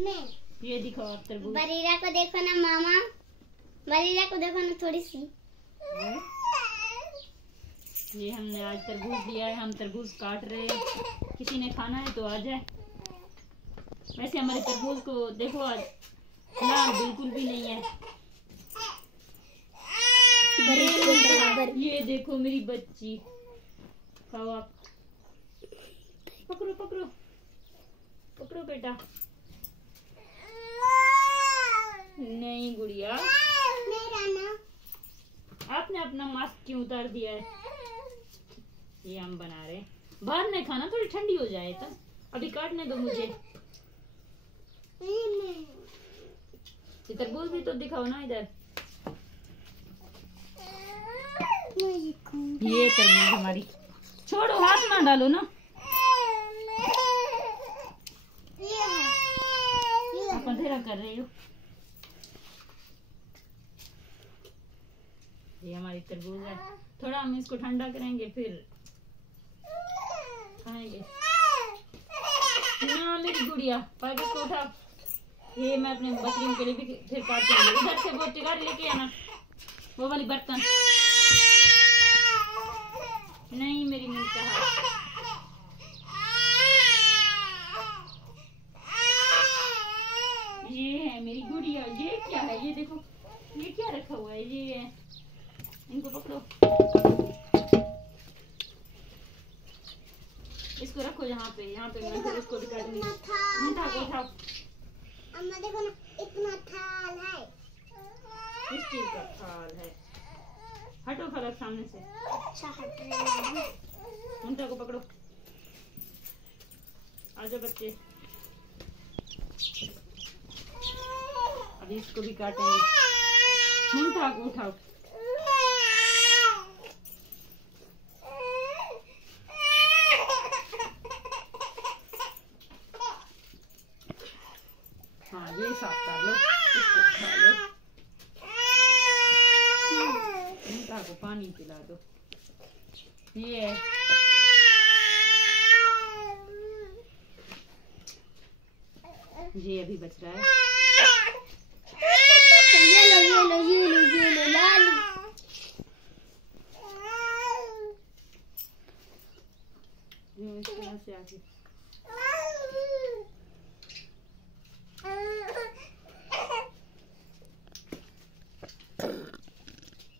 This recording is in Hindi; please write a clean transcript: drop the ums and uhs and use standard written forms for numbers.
ये दिखाओ आप तरबूज। बरीरा को देखो ना मामा, बरीरा को देखो ना थोड़ी सी। ये हमने आज तरबूज दिया है, हम तरबूज काट रहे हैं। किसी ने खाना है तो आ जाए। वैसे हमारे तरबूज को देखो आज लाल बिल्कुल भी नहीं है। ये देखो मेरी बच्ची, खाओ आप। पकड़ो पकड़ो पकड़ो बेटा। नहीं गुड़िया, आपने अपना मास्क क्यों उतार दिया है? ये हम बना रहे हैं। बाहर नहीं खाना, थोड़ी ठंडी हो जाए तब। अभी काटने दो मुझे। ये तरबूज भी तो दिखाओ ना इधर। ये तरबूज हमारी, छोड़ो हाथ ना डालो ना। आप अंधेरा कर रहे हो। ये हमारी तरबूज है। थोड़ा हम इसको ठंडा करेंगे फिर खाएंगे ना। मेरी गुड़िया पाइप को उठाओ। ये मैं अपने बकरियों के लिए भी फिर काटूंगी। इधर से वो तिगारी लेके आना, वो वाली बर्तन। नहीं मेरी मुंतहा, ये है मेरी गुड़िया। ये क्या है? ये देखो ये क्या रखा हुआ है। ये है, इनको पकड़ो, इसको रखो यहाँ पे मैं फिर इसको काटूंगी। उठाओ। अम्मा देखो ना, इतना थाल है। किस चीज का थाल है? हटो फलक सामने से। अच्छा हट रहा है। मुंटा को पकड़ो। आजा बच्चे, अभी इसको भी काटेंगे। मुंटा को उठाओ। हाँ ये साफ कर लो, इसको खा लो। मुंटा को पानी पिला दो। ये अभी बच रहा है। ये लो लाल। इस तरह से आके